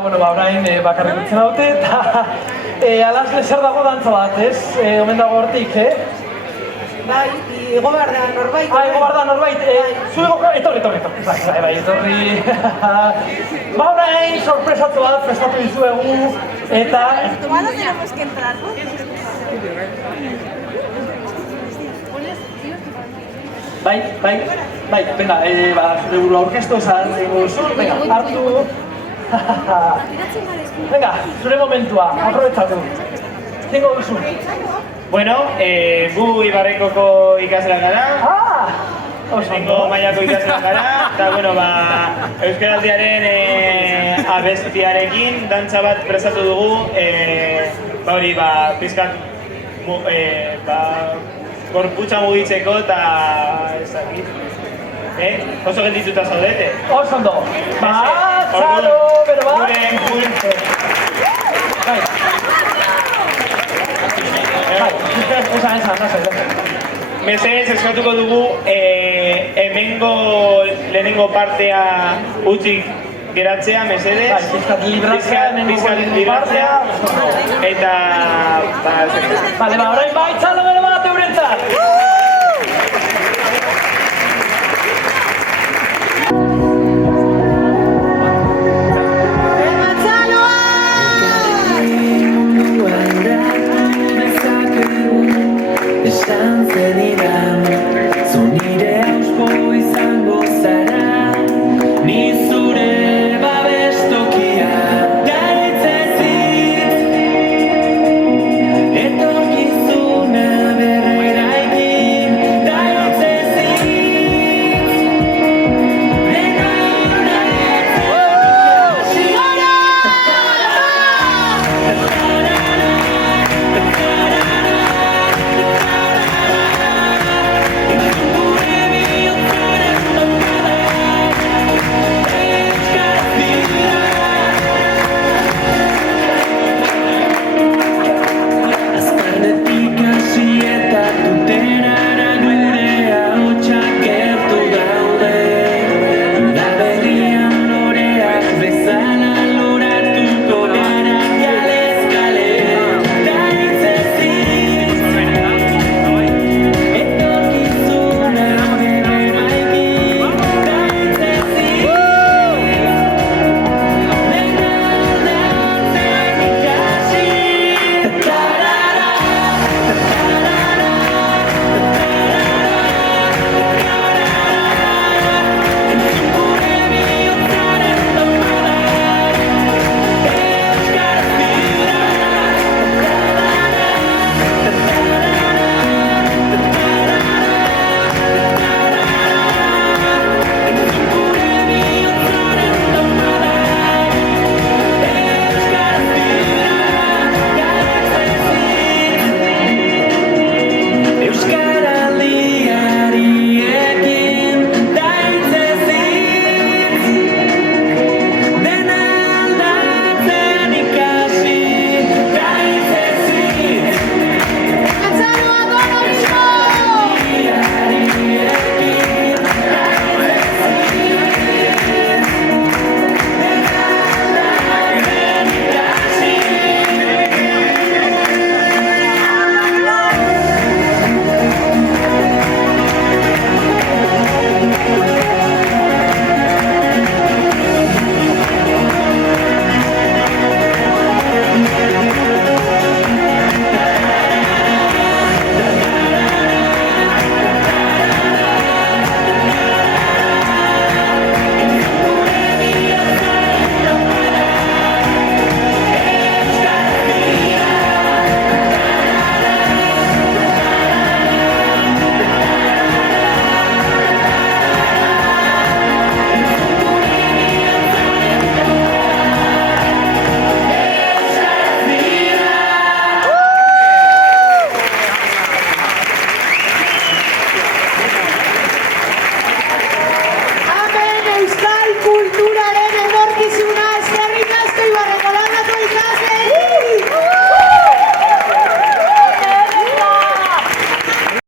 Bueno, orain bakarrik utzen daute, eta alasle zer dago dantza bat, ez? Omen dago hortik, Bai, igo behar da norbait. Igo behar da norbait, zure etorri. Bai, etorri. Orain sorpresatu bat prestatu dizuegu, eta... ¿Cuándo tenemos que entrar? Bai, venga, zure buru aurkeztu esan, venga, hartu... Venga, zure momentua, aprobetxatu. Zingo duzu. Bueno, gu Ibarrekoko ikasleak gara. Oso mailako ikasleak gara. Eta, bueno, Euskaraldiaren abestiarekin dantza bat prestatu dugu. Pizkat gorputza mugitzeko eta ez dakit. Oso geldituta zaudete. Oso ondo. Txalo, bero bat. Mesedez eskatuko dugu hemengo lehenengo partea utzik geratzea, mesedez. Pizkat libratzea. Eta... Bale, orain bai, txalo bero bat eurentzat.